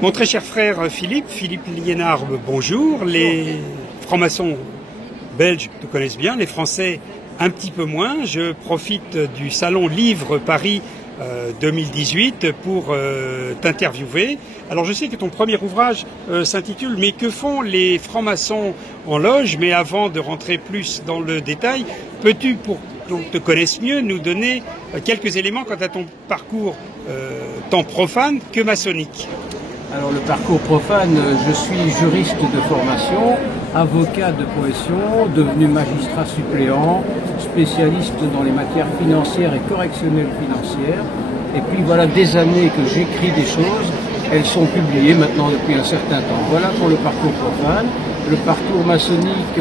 Mon très cher frère Philippe Liénarbe, bonjour. Les francs-maçons belges te connaissent bien, les Français un petit peu moins. Je profite du salon Livre Paris 2018 pour t'interviewer. Alors je sais que ton premier ouvrage s'intitule « Mais que font les francs-maçons en loge ?» Mais avant de rentrer plus dans le détail, peux-tu, pour qu'on te connaisse mieux, nous donner quelques éléments quant à ton parcours tant profane que maçonnique? Alors le parcours profane, je suis juriste de formation, avocat de profession, devenu magistrat suppléant, spécialiste dans les matières financières et correctionnelles financières. Et puis voilà des années que j'écris des choses, elles sont publiées maintenant depuis un certain temps. Voilà pour le parcours profane. Le parcours maçonnique,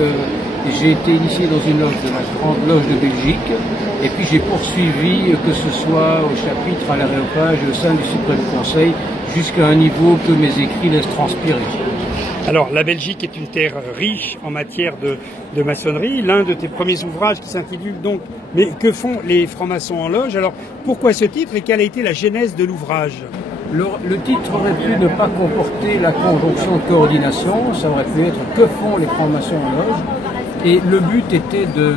j'ai été initié dans une loge de la Grande Loge de Belgique, et puis j'ai poursuivi, que ce soit au chapitre, à l'aréopage, au sein du Suprême Conseil, jusqu'à un niveau que mes écrits laissent transpirer. Alors, la Belgique est une terre riche en matière de maçonnerie. L'un de tes premiers ouvrages qui s'intitule donc « Mais que font les francs-maçons en loge ?» Alors, pourquoi ce titre et quelle a été la genèse de l'ouvrage? Le titre aurait pu ne pas comporter la conjonction de coordination, ça aurait pu être « Que font les francs-maçons en loge ?» Et le but était de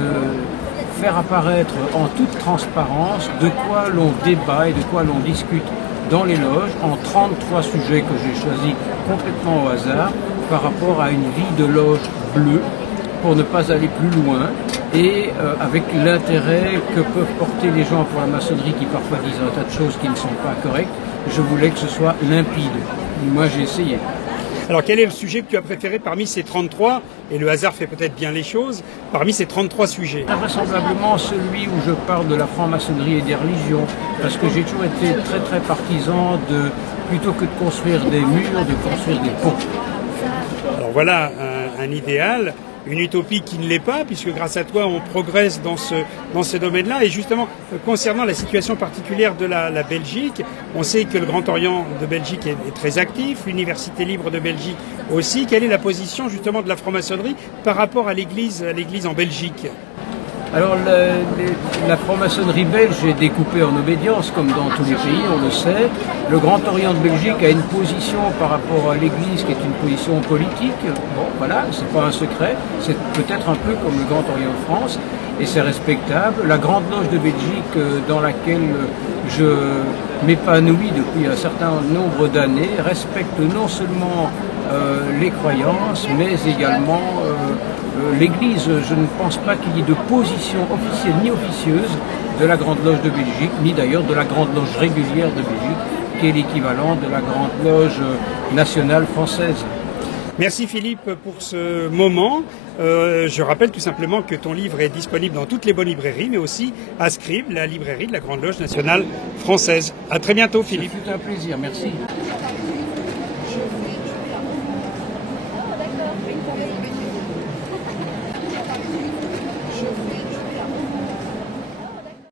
faire apparaître en toute transparence de quoi l'on débat et de quoi l'on discute dans les loges, en 33 sujets que j'ai choisis complètement au hasard, par rapport à une vie de loge bleue, pour ne pas aller plus loin, et avec l'intérêt que peuvent porter les gens pour la maçonnerie qui parfois disent un tas de choses qui ne sont pas correctes. Je voulais que ce soit limpide. Moi j'ai essayé. Alors quel est le sujet que tu as préféré parmi ces 33, et le hasard fait peut-être bien les choses, parmi ces 33 sujets? Vraisemblablement celui où je parle de la franc-maçonnerie et des religions, parce que j'ai toujours été très partisan de, plutôt que de construire des murs, de construire des ponts. Alors voilà un idéal, une utopie qui ne l'est pas, puisque grâce à toi on progresse dans ce domaine-là. Et justement, concernant la situation particulière de la Belgique, on sait que le Grand Orient de Belgique est très actif, l'Université libre de Belgique aussi. Quelle est la position justement de la franc-maçonnerie par rapport à l'Église en Belgique? Alors la franc-maçonnerie belge est découpée en obédience, comme dans tous les pays, on le sait. Le Grand Orient de Belgique a une position par rapport à l'Église qui est une position politique. Bon, voilà, c'est pas un secret. C'est peut-être un peu comme le Grand Orient de France, et c'est respectable. La Grande Loge de Belgique, dans laquelle je m'épanouis depuis un certain nombre d'années, respecte non seulement les croyances, mais également l'Église. Je ne pense pas qu'il y ait de position officielle ni officieuse de la Grande Loge de Belgique, ni d'ailleurs de la Grande Loge régulière de Belgique, qui est l'équivalent de la Grande Loge nationale française. Merci Philippe pour ce moment. Je rappelle tout simplement que ton livre est disponible dans toutes les bonnes librairies, mais aussi à Scribe, la librairie de la Grande Loge nationale française. À très bientôt Philippe. C'est un plaisir, merci.